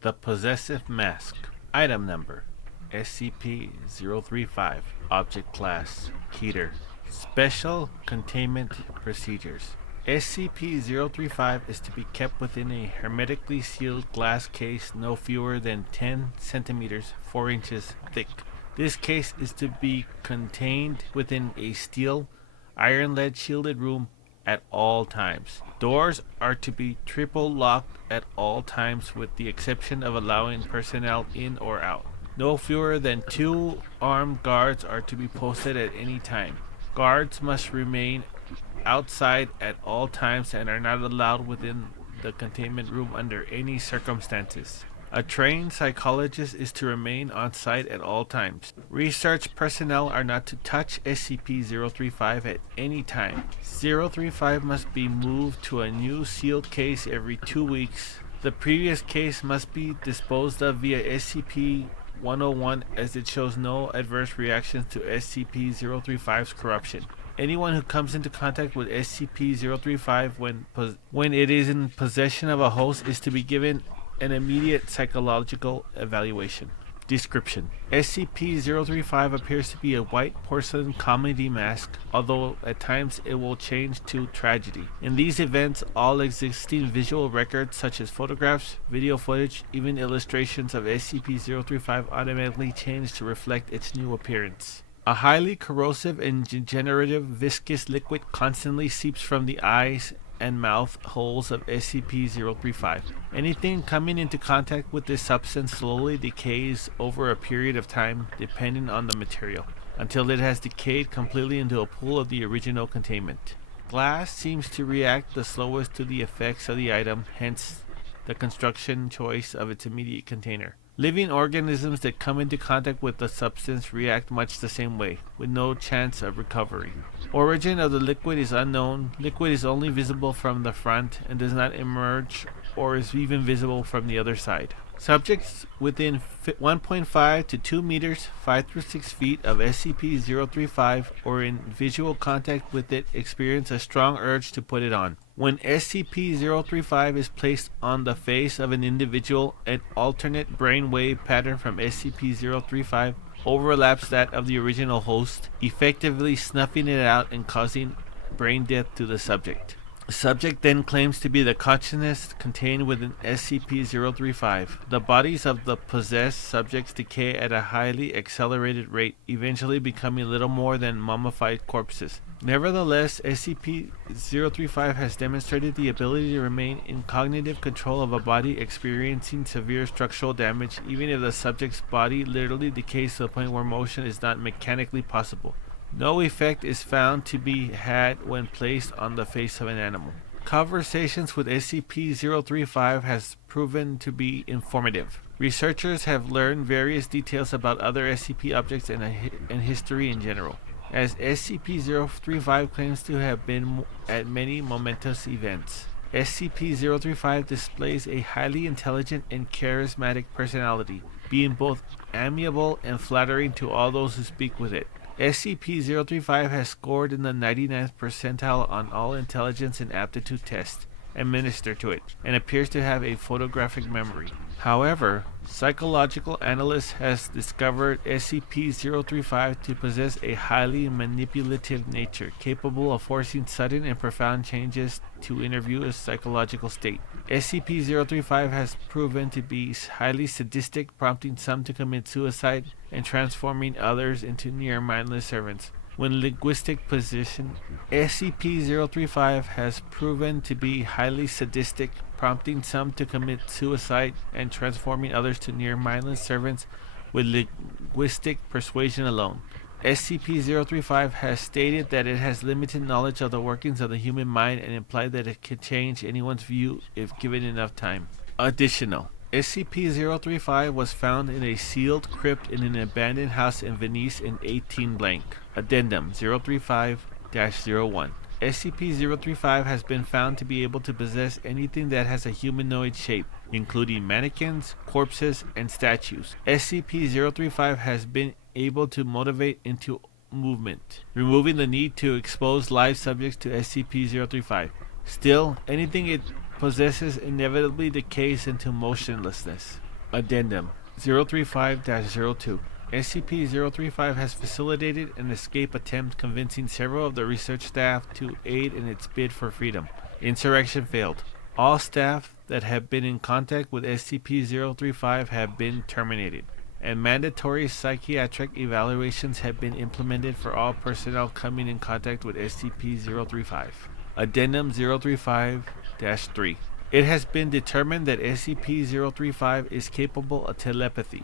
The Possessive Mask. Item Number SCP-035. Object Class Keter. Special Containment Procedures. SCP-035 is to be kept within a hermetically sealed glass case no fewer than 10 centimeters 4 inches thick. This case is to be contained within a steel, iron-lead shielded room at all times. Doors are to be triple locked at all times with the exception of allowing personnel in or out. No fewer than 2 armed guards are to be posted at any time. Guards must remain outside at all times and are not allowed within the containment room under any circumstances. A trained psychologist is to remain on site at all times. Research personnel are not to touch SCP-035 at any time. 035 must be moved to a new sealed case every 2 weeks. The previous case must be disposed of via SCP-101 as it shows no adverse reactions to SCP-035's corruption. Anyone who comes into contact with SCP-035 when it is in possession of a host is to be given an immediate psychological evaluation. Description: SCP-035 appears to be a white porcelain comedy mask, although at times it will change to tragedy. In these events, all existing visual records such as photographs, video footage, even illustrations of SCP-035 automatically change to reflect its new appearance. A highly corrosive and degenerative viscous liquid constantly seeps from the eyes and mouth holes of SCP-035. Anything coming into contact with this substance slowly decays over a period of time depending on the material, until it has decayed completely into a pool of the original containment. Glass seems to react the slowest to the effects of the item, hence the construction choice of its immediate container. Living organisms that come into contact with the substance react much the same way, with no chance of recovery. Origin of the liquid is unknown. Liquid is only visible from the front and does not emerge or is even visible from the other side. Subjects within 1.5 to 2 meters, 5 through 6 feet of SCP-035 or in visual contact with it experience a strong urge to put it on. When SCP-035 is placed on the face of an individual, an alternate brainwave pattern from SCP-035 overlaps that of the original host, effectively snuffing it out and causing brain death to the subject. The subject then claims to be the consciousness contained within SCP-035. The bodies of the possessed subjects decay at a highly accelerated rate, eventually becoming little more than mummified corpses. Nevertheless, SCP-035 has demonstrated the ability to remain in cognitive control of a body experiencing severe structural damage, even if the subject's body literally decays to the point where motion is not mechanically possible. No effect is found to be had when placed on the face of an animal. Conversations with SCP-035 has proven to be informative. Researchers have learned various details about other SCP objects and history in general, as SCP-035 claims to have been at many momentous events. SCP-035 displays a highly intelligent and charismatic personality, being both amiable and flattering to all those who speak with it. SCP-035 has scored in the 99th percentile on all intelligence and aptitude tests administered to it, and appears to have a photographic memory. However, psychological analysts has discovered SCP-035 to possess a highly manipulative nature, capable of forcing sudden and profound changes to interview a psychological state. SCP-035 has proven to be highly sadistic, prompting some to commit suicide and transforming others into near-mindless servants. When linguistic position, SCP-035 has proven to be highly sadistic, prompting some to commit suicide and transforming others to near-mindless servants with linguistic persuasion alone. SCP-035 has stated that it has limited knowledge of the workings of the human mind and implied that it can change anyone's view if given enough time. Additional: SCP-035 was found in a sealed crypt in an abandoned house in Venice in 18 blank. Addendum 035-01. SCP-035 has been found to be able to possess anything that has a humanoid shape, including mannequins, corpses, and statues. SCP-035 has been able to motivate into movement, removing the need to expose live subjects to SCP-035. Still, anything it possesses inevitably decays into motionlessness. Addendum 035-02. SCP-035 has facilitated an escape attempt convincing several of the research staff to aid in its bid for freedom. Insurrection failed. All staff that have been in contact with SCP-035 have been terminated, and mandatory psychiatric evaluations have been implemented for all personnel coming in contact with SCP-035. Addendum 035-3. It has been determined that SCP-035 is capable of telepathy,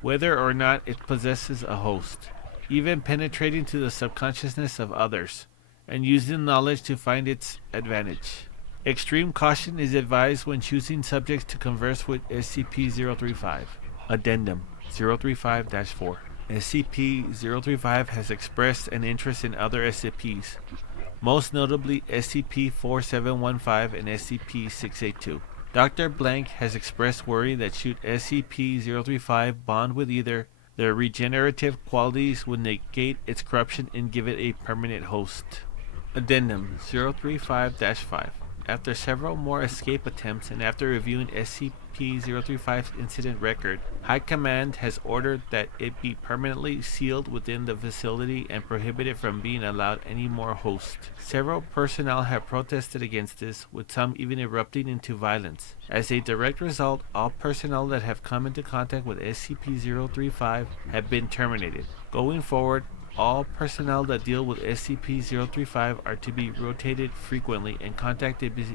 whether or not it possesses a host, even penetrating to the subconsciousness of others, and using knowledge to find its advantage. Extreme caution is advised when choosing subjects to converse with SCP-035. Addendum 035-4. SCP-035 has expressed an interest in other SCPs, most notably SCP-4715 and SCP-682. Dr. Blank has expressed worry that should SCP-035 bond with either, their regenerative qualities would negate its corruption and give it a permanent host. Addendum 035-5. After several more escape attempts and after reviewing SCP-035's incident record, High Command has ordered that it be permanently sealed within the facility and prohibited from being allowed any more hosts. Several personnel have protested against this, with some even erupting into violence. As a direct result, all personnel that have come into contact with SCP-035 have been terminated. Going forward, all personnel that deal with SCP-035 are to be rotated frequently and contact to be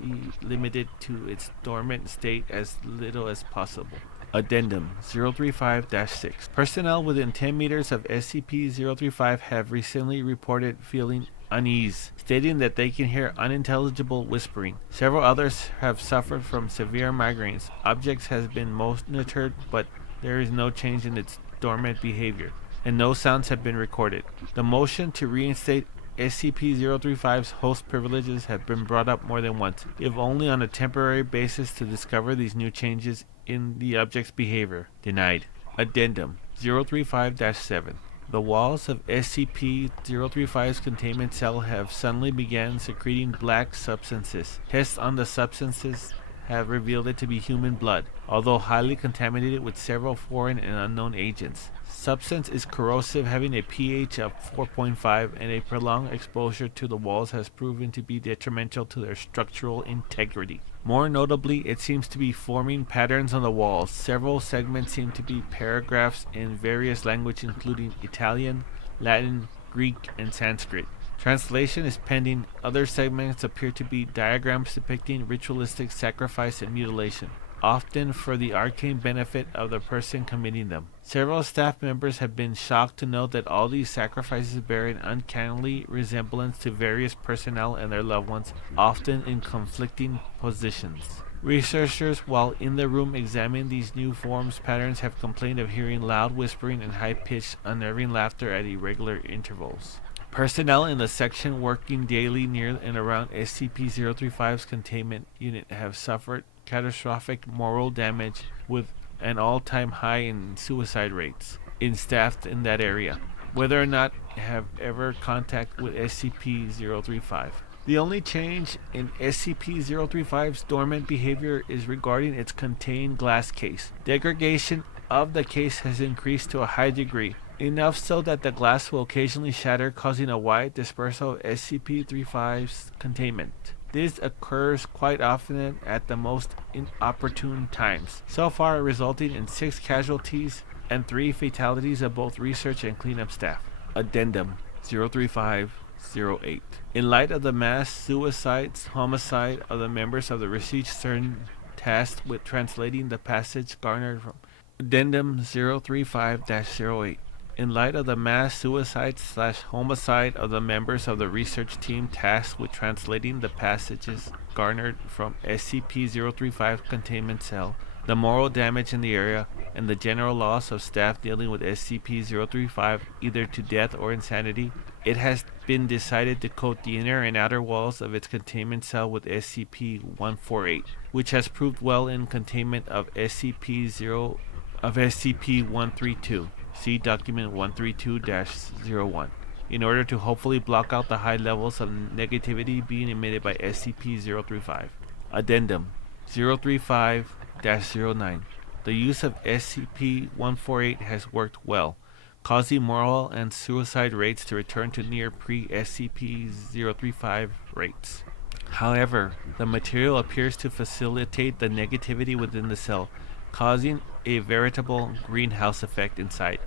limited to its dormant state as little as possible. Addendum 035-6. Personnel within 10 meters of SCP-035 have recently reported feeling unease, stating that they can hear unintelligible whispering. Several others have suffered from severe migraines. Objects have been monitored, but there is no change in its dormant behavior, and no sounds have been recorded. The motion to reinstate SCP-035's host privileges have been brought up more than once, if only on a temporary basis to discover these new changes in the object's behavior. Denied. Addendum 035-7. The walls of SCP-035's containment cell have suddenly begun secreting black substances. Tests on the substances have revealed it to be human blood, although highly contaminated with several foreign and unknown agents. Substance is corrosive, having a pH of 4.5, and a prolonged exposure to the walls has proven to be detrimental to their structural integrity. More notably, it seems to be forming patterns on the walls. Several segments seem to be paragraphs in various languages including Italian, Latin, Greek, and Sanskrit. Translation is pending. Other segments appear to be diagrams depicting ritualistic sacrifice and mutilation, often for the arcane benefit of the person committing them. Several staff members have been shocked to note that all these sacrifices bear an uncanny resemblance to various personnel and their loved ones, often in conflicting positions. Researchers, while in the room examining these new forms patterns, have complained of hearing loud whispering and high-pitched, unnerving laughter at irregular intervals. Personnel in the section working daily near and around SCP-035's containment unit have suffered catastrophic moral damage, with an all-time high in suicide rates in staff in that area, whether or not have ever contact with SCP-035. The only change in SCP-035's dormant behavior is regarding its contained glass case. Degradation of the case has increased to a high degree, enough so that the glass will occasionally shatter, causing a wide dispersal of SCP-35's containment. This occurs quite often at the most inopportune times, so far resulting in 6 casualties and 3 fatalities of both research and cleanup staff. Addendum 035-08. In light of the mass suicides, homicide of the members of the research team tasked with translating the passage garnered from Addendum 035-08. In light of the mass suicide/homicide of the members of the research team tasked with translating the passages garnered from SCP-035 containment cell, the moral damage in the area, and the general loss of staff dealing with SCP-035 either to death or insanity, it has been decided to coat the inner and outer walls of its containment cell with SCP-148, which has proved well in containment of SCP-132. See Document 132-01, in order to hopefully block out the high levels of negativity being emitted by SCP-035. Addendum 035-09. The The use of SCP-148 has worked well, causing moral and suicide rates to return to near pre-SCP-035 rates. However, the material appears to facilitate the negativity within the cell, causing a veritable greenhouse effect inside.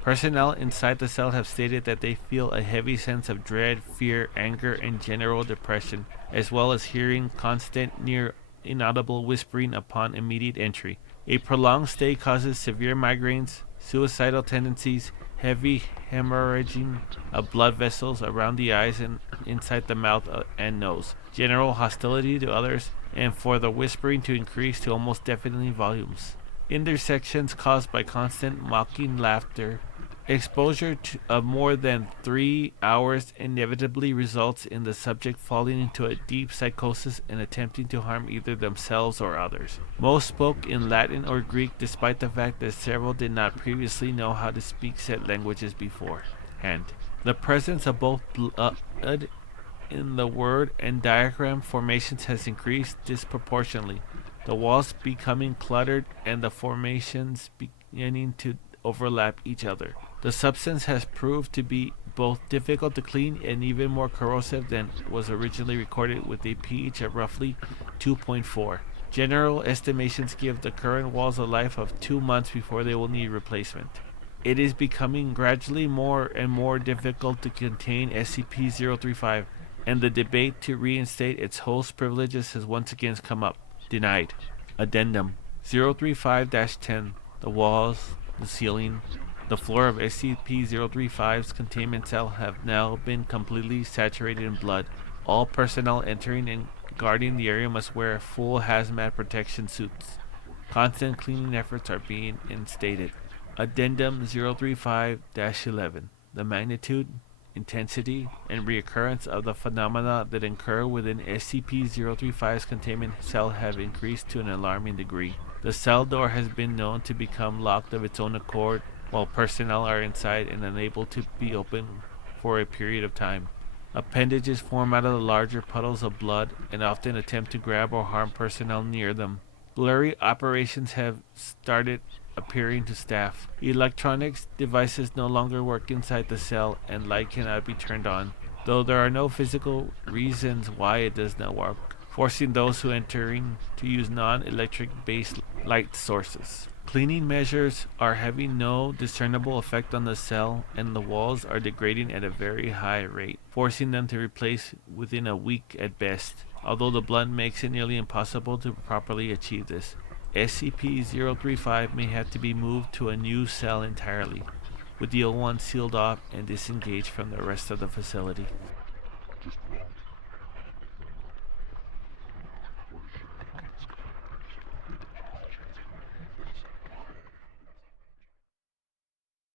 Personnel inside the cell have stated that they feel a heavy sense of dread, fear, anger, and general depression, as well as hearing constant, near inaudible whispering upon immediate entry. A prolonged stay causes severe migraines, suicidal tendencies, heavy hemorrhaging of blood vessels around the eyes and inside the mouth and nose, general hostility to others, and for the whispering to increase to almost deafening volumes. Intersections caused by constant mocking laughter. Exposure of more than 3 hours inevitably results in the subject falling into a deep psychosis and attempting to harm either themselves or others. Most spoke in Latin or Greek, despite the fact that several did not previously know how to speak said languages beforehand. The presence of both blood in the word and diagram formations has increased disproportionately, the walls becoming cluttered and the formations beginning to overlap each other. The substance has proved to be both difficult to clean and even more corrosive than was originally recorded, with a pH of roughly 2.4. General estimations give the current walls a life of 2 months before they will need replacement. It is becoming gradually more and more difficult to contain SCP-035, and the debate to reinstate its host privileges has once again come up. Denied. Addendum 035-10. The walls, the ceiling, the floor of SCP-035's containment cell have now been completely saturated in blood. All personnel entering and guarding the area must wear full hazmat protection suits. Constant cleaning efforts are being instated. Addendum 035-11. The magnitude, intensity, and reoccurrence of the phenomena that occur within SCP-035's containment cell have increased to an alarming degree. The cell door has been known to become locked of its own accord while personnel are inside and unable to be opened for a period of time. Appendages form out of the larger puddles of blood and often attempt to grab or harm personnel near them. Blurry operations have started appearing to staff. Electronics devices no longer work inside the cell and light cannot be turned on, though there are no physical reasons why it does not work, forcing those who entering to use non-electric based light sources. Cleaning measures are having no discernible effect on the cell, and the walls are degrading at a very high rate, forcing them to replace within a week at best, although the blood makes it nearly impossible to properly achieve this. SCP-035 may have to be moved to a new cell entirely, with the old one sealed off and disengaged from the rest of the facility.